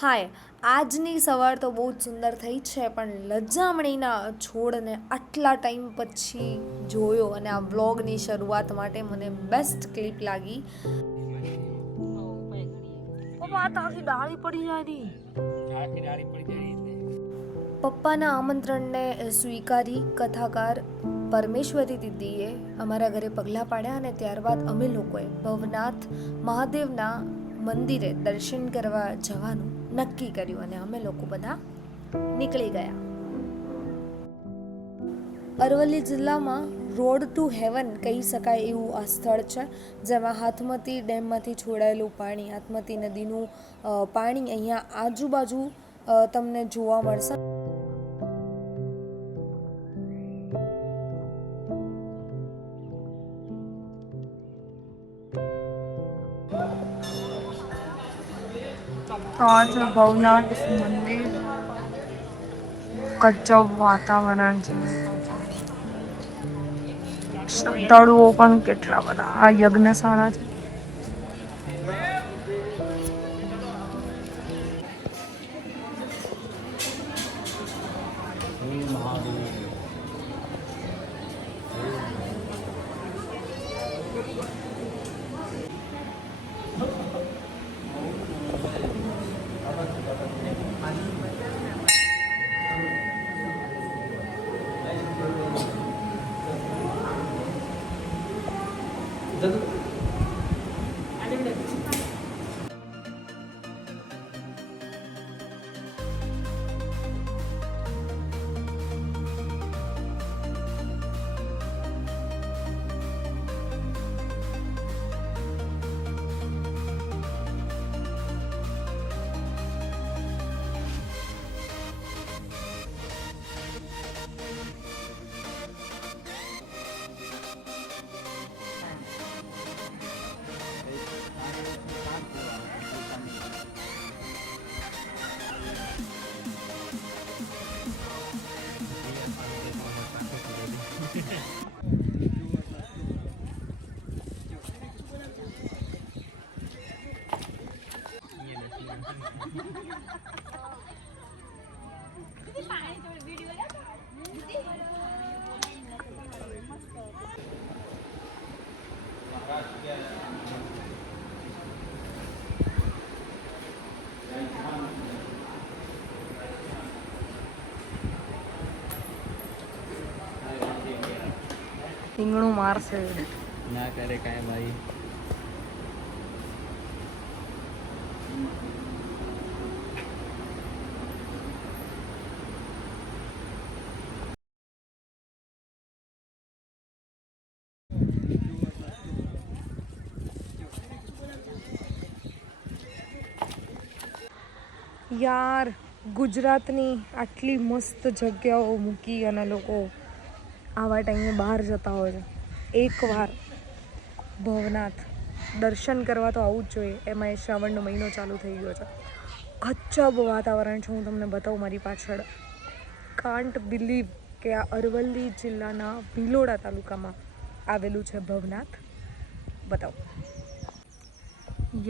હાય, આજની સવાર તો બહુ જ સુંદર થઈ છે, પણ લજામણીના છોડને આટલા ટાઈમ પછી જોયો અને આ વ્લોગની શરૂઆત માટે મને બેસ્ટ ક્લિપ લાગી. પપ્પા આ તો આખી ડાળી પડી જાય. પપ્પાના આમંત્રણને સ્વીકારી કથાકાર પરમેશ્વરી દીદીએ અમારા ઘરે પગલાં પાડ્યા અને ત્યારબાદ અમે લોકોએ ભવનાથ મહાદેવના મંદિરે દર્શન કરવા જવાનું નક્કી કર્યું અને અમે લોકો બધા નીકળી ગયા. અરવલ્લી જિલ્લામાં રોડ ટુ હેવન કહી શકાય એવું આ સ્થળ છે, જેમાં હાથમતી ડેમમાંથી છોડાયેલું પાણી, હાથમતી નદીનું પાણી અહીંયા આજુબાજુ તમને જોવા મળશે. તો આ છે ભવનાથ મંદિર. ગજબ વાતાવરણ છે. શ્રદ્ધાળુઓ પણ કેટલા બધા. આ યજ્ઞશાળા છે. રીંગણું મારશે ના કરે કાંઈ ભાઈ. યાર, ગુજરાતની આટલી મસ્ત જગ્યાઓ મૂકી અને લોકો આવા ટાઈમે બહાર જતા હોય છે. એકવાર ભવનાથ દર્શન કરવા તો આવવું જ જોઈએ. એમાં એ શ્રાવણનો મહિનો ચાલુ થઈ ગયો છે. ગજબ વાતાવરણ છે. હું તમને બતાવું મારી પાછળ. કાન્ટ બિલીવ કે આ અરવલ્લી જિલ્લાના ભિલોડા તાલુકામાં આવેલું છે ભવનાથ. બતાવો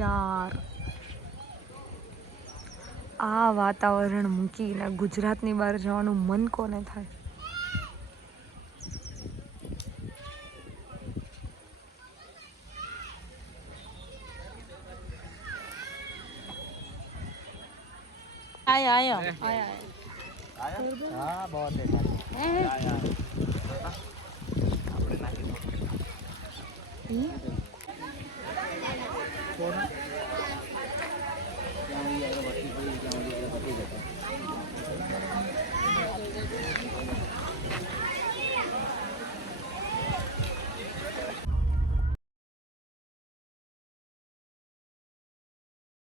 યાર, આ વાતાવરણ મૂકીને ગુજરાતની બહાર જવાનું મન કોને થાય? हाँ बहुत है.